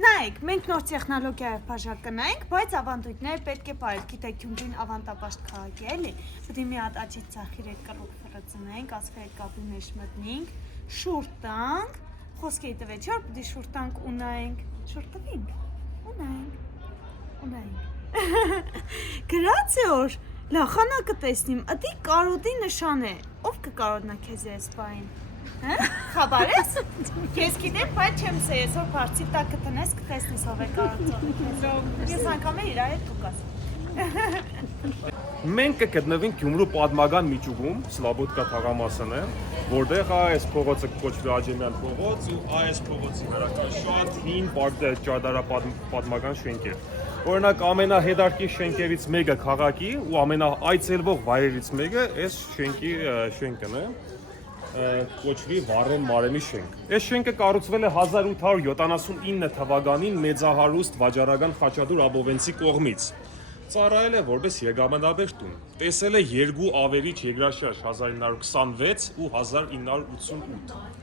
Նայեք, մենք նոր տեխնոլոգիայով բաժակնայինք, բայց ավանդույթները պետք է բարել, գիտեք, Գյումրին ավանդապաշտ քաղաք է, էլի։ Պետք է մի հատ աչից ծախիր այդ կռուկ ֆրծնենք, ասվի այդ կապի մեջ մտնենք, շուռ տանք, խոսքի տվեց, որ պետք է շուռ տանք ունայինք, շուռ տվինք, ունայինք։ Գրացիոր, լախանակը տեսնիմ, ըդի կարոտի նշան է, ով կկարոտնա քեզ այս բային։ Խաբարես, ես գիտեմ, բայց չեմ սե ես որ բարձի տակ կտնես կտեսնես ով է կարոտում, ես անգամ է իրար հետ կուկաս։ Մենք կգտնվենք Գյումրու պատմական միջուկում, Սլաբոդկա թաղամասն է, որտեղ այս փողոցը կոչվի Աջեմյան փողոց ու այս փողոցի վրա կա շատ հին ճարտարապատմական շենքեր։ Օրինակ ամենահետաքրքիր շենքերից մեկը քաղաքի ու ամենաայցելվող վայրերից մեկը այս շենքի շենքն է։ Կոչվի Վառեմ Մարեմի շենք։ Այս շենքը կառուցվել է 1879 թվականին մեծահարուստ վաճառական Խաչատուր Աբովենցի կողմից։ Ծառայել է որպես եկամտաբեր տուն։ Տեսել է երկու ավերիչ երկրաշարժ 1926 ու 1988։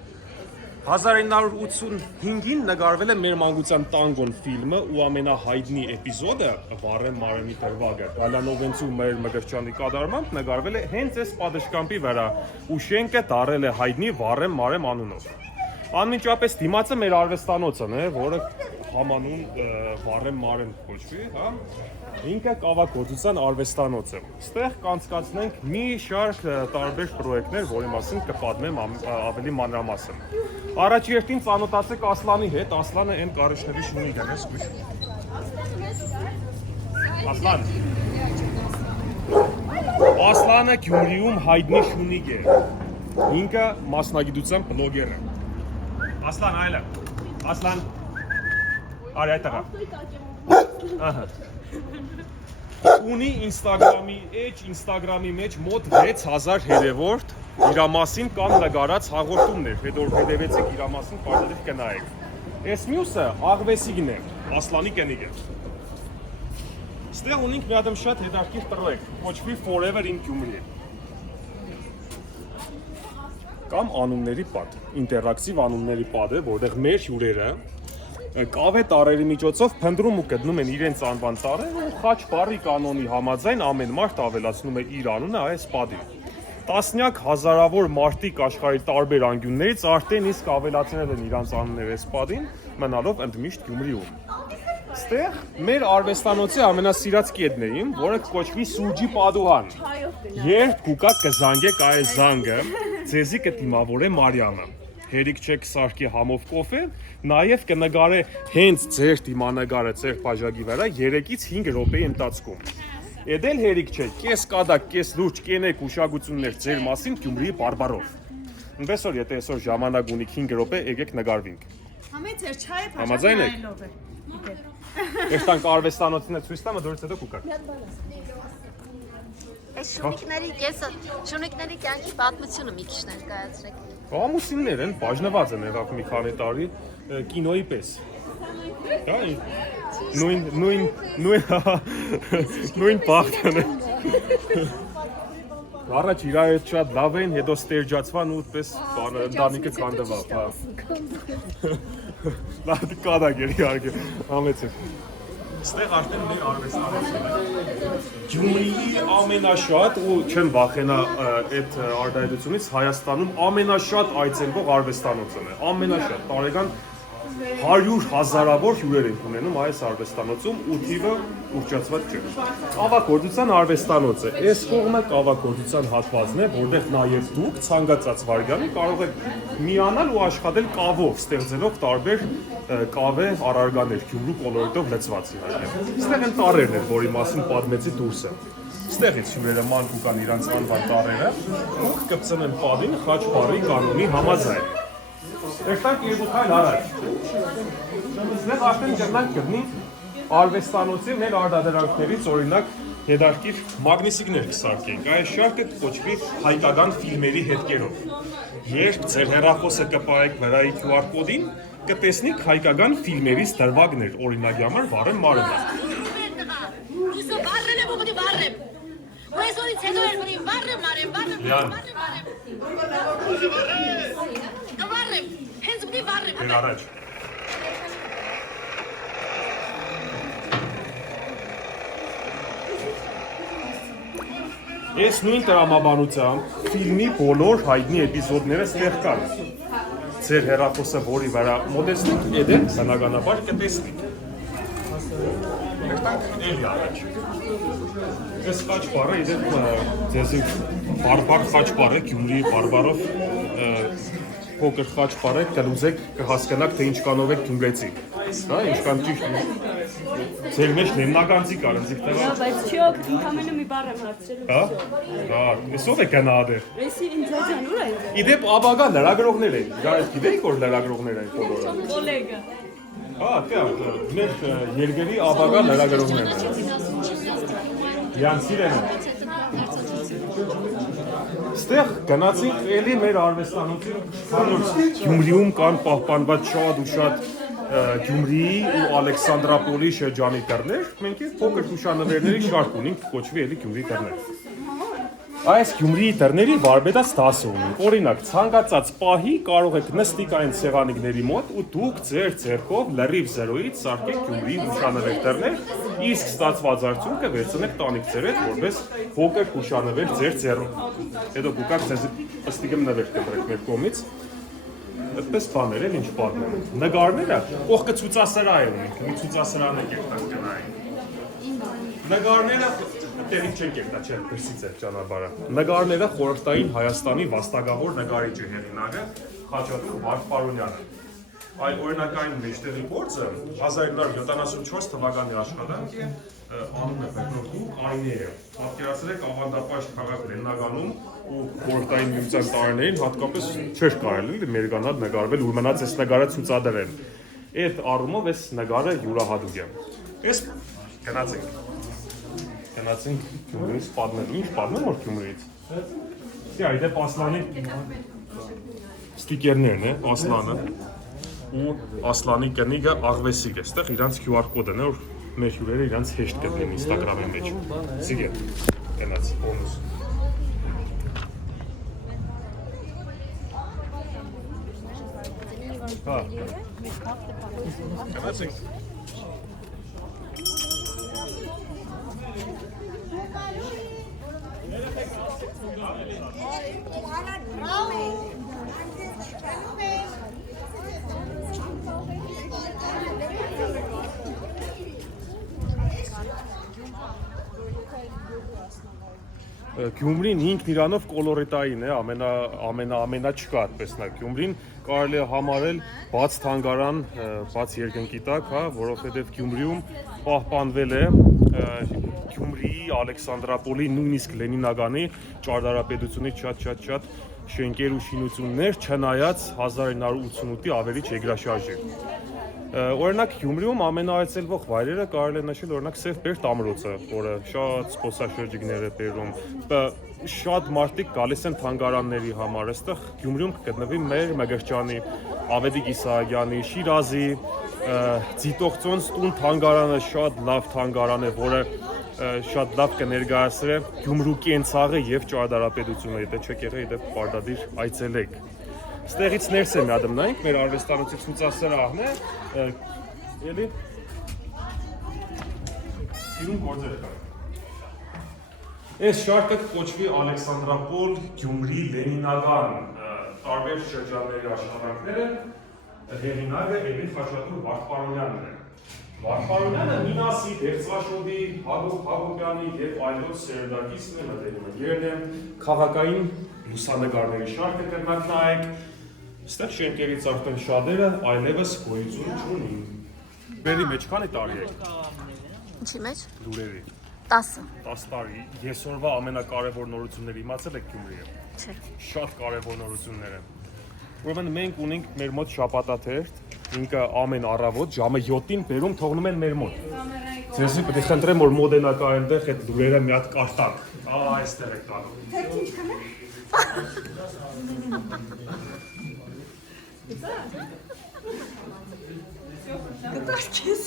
1985-ին նկարվել է Մեր մանկության տանգոն ֆիլմը ու ամենահայտնի էպիզոդը Վառեմ Մարեմի դրվագը Գալանովենցու մեր Մկրտչյանի կատարմամբ նկարվել է հենց այս պատշգամբի վրա ու շենքը դարել է հայտնի Վառեմ Մարեմ անունով։ Անմիջապես դիմացը մեր արվեստանոցն է, որը համանուն Վառեմ Մարեմ կոչվի, հա։ Ինքը կավագործության արվեստանոցը։ Ստեղ կանցկացնենք մի շարք տարբեր պրոյեկտներ, որի մասին կպատմեմ ավելի մանրամասն։ Առաջերտին ծանոթացեք Ասլանի հետ, Ասլանը այն կարիճների շունիկն է, սկույշ։ Ասլան։ Ասլանը Գյումրիում հայտնի շունիկ է։ Ինքը մասնագիտությամբ բլոգեր է։ Ասլան, այլը։ Ասլան։ Արի այդ տղա։ Ահա։ Ունի Instagram-ի մեջ մոտ 6000 հետևորդ, իր մասին կան նկարած հաղորդումներ, հետո որ հետևեցիք իր մասին կարելի կնայեք։ Այս մյուսը Աղվեսիգն է, Ասլանի կենիգը։ Ստեղ ունենք մի հատ շատ հետաքրքիր պրոյեկտ, կոչվի Forever in Գյումրի։ Կամ անունների պատ, ինտերակտիվ անունների պատ է, որտեղ մեր հյուրերը կավե տարերի միջոցով փնտրում ու գտնում են իրենց անվան տարերը ու խաչ բառի կանոնի համաձայն ամեն մարդ ավելացնում է իր անունը այս պատին։ Տասնյակ հազարավոր մարդիկ աշխարհի տարբեր անկյուններից արդեն իսկ ավելացնել են իրանց անունները այս պատին, մնալով ընդմիշտ Գյումրիում։ Ստեղ մեր արվեստանոցի ամենասիրած կետն է իմ, որը կոչվի Սուրջի Պադուհան։ Երբ կուկա կզանգեք այս զանգը, ձեզի կդիմավորե Մարիամը։ Հերիք չեք սարքի համով կոֆե, նաև կնկարե հենց ձեր դիմանկարը ձեր բաժակի վրա 3-ից 5 րոպեի ընթացքում։ Էդել հերիք չէ, կես կադակ, կես լուրջ կենեք ուշադրություններ ձեր մասին Գյումրիի բարբարով։ Ինվեսոր, եթե այսօր ժամանակ ունիք 5 րոպե, եկեք նկարվենք։ Համեց էր չայ բաժանայելով է։ Երտանք արվեստանոցին է ցույց տամ, դուրս հետո կուկակ։ Այս շունիկների կյանքի պատմությունը մի քիչ ներկայացրեք։ Ամուսիններ են, բաժնված են եղավ մի քանի տարի կինոյի պես։ Դա նույն բախտն է։ Առաջ իրար հետ շատ լավ էին, հետո ստերջացվան ու պես ընտանիքը կանդվավ, հա։ Լավ կադակ էր իհարկե, համեցեք։ Ստեղ արդեն մեր արվեստանոցն է։ Գյումրիի ամենաշատ ու չեմ վախենա այդ արտահայտությունից Հայաստանում ամենաշատ այցելվող արվեստանոցն է։ Ամենաշատ տարեկան 100 հազարավոր հյուրեր են ունենում այս արվեստանոցում ու թիվը ուռճացված չէ։ Կավագործության արվեստանոցը։ Այս կողմը կավագործության հատվածն է, որտեղ նաև դուք ցանկացած վայրկյանի կարող եք միանալ ու աշխատել կավով, ստեղծելով տարբեր կավե առարկաներ, Գյումրու կոլորիտով լցված իհարկե։ Ստեղ են տարերն են, որի մասին պատմեցի դուրսը։ Ստեղից հյուրերը ման կուկան իրանց անվան տարերը, ու կպցնեն պատին խաչ բառի կանոնի համաձայն։ Երտանք երկու քայլ առաջ։ Ստեղ արդեն կգնանք գտնի արվեստանոցի մեր արտադրանքներից օրինակ հետաքրքիր մագնիսիկներ կսարքենք։ Այս շարքը կոչվի հայկական ֆիլմերի հետքերով։ Երբ ձեր հեռախոսը կպահեք վրայի QR կոդին, կտեսնիք հայկական ֆիլմերից դրվագներ, օրինակի համար Վառեմ Մարեմը։ Առաջ։ Այս նույն տրամաբանությամբ ֆիլմի բոլոր հայտնի էպիզոդները ստեղ կան։ Ձեր հեռախոսը որի վրա մոտեցնեք, դե բնականաբար կտեսնեք։ Էլի առաջ։ Այս խաչպարը իդեպ ձեզի բարբար խաչպարը, Գյումրիի բարբարով փոքր խաչպարը կլուծեք, կհասկանաք, թե ինչ կանով եք գյումրեցի։ Հա, ինչքան ճիշտ է։ Ձեր մեջ նեմնականցի կար, ընձիկ տղա։ Բայց չի օգ, ինքամենը մի բառ եմ հարցրել։ Հա։ Հա, այսով է գնահատել։ Էսի ինձ աջան ուր է։ Իդեպ ապագա լրագրողներ են։ Գիտեիք որ լրագրողներ են բոլորը։ Կոլեգա։ Հա, կա, մեր երկրի ապագա լրագրողներն են։ Յանցիր են։ Ստեղ գնացինք էլի մեր արվեստանոցի Գյումրիում կան պահպանված շատ ու շատ Գյումրիի ու Ալեքսանդրապոլի շրջանի դռներ, մենք է փոքր հուշանվերների շարք ունենք, կոչվի էլի Գյումրիի դռներ։ Այս Գյումրիի դռների վարպետաց դասը ունենք։ Օրինակ, ցանկացած պահի կարող եք նստիկ այն սեղանիկների մոտ ու դուք ձեր ձեռքով լրիվ զրոյից սարքեք Գյումրիի հուշանվեր դռներ, իսկ ստացված արդյունքը վերցնեք տանիք ձեր հետ, որպես փոքր հուշանվեր ձեր ձեռով։ Հետո դուք ձեզ ըստիգեմ նվեր կտրեք մեր կողմից։ Այդպես բաներ են ինչ պատմում։ Նկարները կողքը ցուցասրահ ունենք, մի ցուցասրահն եք եկտակ գնային։ Նկարները տեղի չենք եկտա, չէ, դրսից է ճանապարհը։ Նկարները խորհրդային Հայաստանի վաստակավոր նկարիչ է հեղինակը Խաչատուր Վարդպարոնյանը։ Այլ օրինակային մեջտեղի գործը 1974 թվականի աշխատանք է, անունը Պետրովու Այնե է։ Պատկերացրեք ավանդապաշտ քաղաք Լեննագանում ու խորհրդային միության տարիներին հատկապես չէր կարելի մերկանալ նկարվել ու մնաց այս նկարը ցուցադրեն։ Այդ առումով այս նկարը յուրահատուկ է։ Այս գնացինք Գյումրիից պատմել, ինչ պատմեմ որ Գյումրիից։ Սա իդեպ Ասլանի ստիկերներն է, Ասլանը ու Ասլանի կնիգը Աղվեսիկ է, այստեղ իրանց QR կոդն է, որ մեր հյուրերը իրանց հեշտ գտնեն Instagram-ի մեջ։ Սիգե, գնաց, բոնուս։ Հա։ Գնացինք։ Գյումրին ինքն իրանով կոլորետային է, ամենաչկա այդպես նա Գյումրին կարելի է համարել բաց թանգարան, բաց երկնքի տակ, հա, որովհետև Գյումրիում պահպանվել է Գյումրիի, Ալեքսանդրապոլի, նույնիսկ Լենինագանի ճարտարապետությունից շատ շենքեր ու շինություններ, չնայած 1988-ի ավերիչ եգրաշարժի։ Օրինակ Գյումրիում ամենաայցելվող վայրերը կարելի է նշել օրինակ Սև Բերդ ամրոցը, որը շատ զբոսաշրջիկներ է բերում, շատ մարդիկ գալիս են թանգարանների համար, այստեղ Գյումրիում կգտնվի մեր Մգրճյանի, Ավետիք Իսահակյանի, Շիրազի, Ձիտողծոնց տուն թանգարանը շատ լավ թանգարան է, որը շատ լավ կներկայացրե Գյումրու կենցաղը եւ ճարտարապետությունը, եթե չեք եղել, իդեպ պարտադիր այցելեք։ Ստեղից ներս եմ ադմ նայենք, մեր արվեստանոցի ցուցասրահն է, էլի սիրուն գործեր կա։ Այս շարքը կոչվի Ալեքսանդրապոլ, Գյումրի, Լենինագան տարբեր շրջանների աշխատանքները, հեղինակը Էլի Խաչատուր Վարդպարոնյանն է։ Վարդպարոնյանը Մինասի, Դերձվաշոդի, Հակոբ Հակոբյանի եւ այլոց սերնդակիցն է մտերում է։ Երնեմ քաղաքային լուսանկարների շարքը կրնակ նայեք։ Այստեղ շենքերից արդեն շատերը այլևս գոյություն չունին։ Բերի մեջ քանի տարի եք։ Ինչի մեջ։ Լուրերի։ 10 տարի։ Այսօրվա ամենակարևոր նորությունները իմացել եք Գյումրիը։ Չէ։ Շատ կարևոր նորություններ են։ Ուրեմն մենք ունենք մեր մոտ շաբաթաթերթ, ինքը ամեն առավոտ ժամը 7-ին բերում թողնում են մեր մոտ։ Ձեզի պետք է խնդրեմ որ մոդենակա այնտեղ այդ լուրերը մի հատ կարտակ։ Այստեղ եք տալու։ Թերթ ինչքան է։ Գտար քեզ։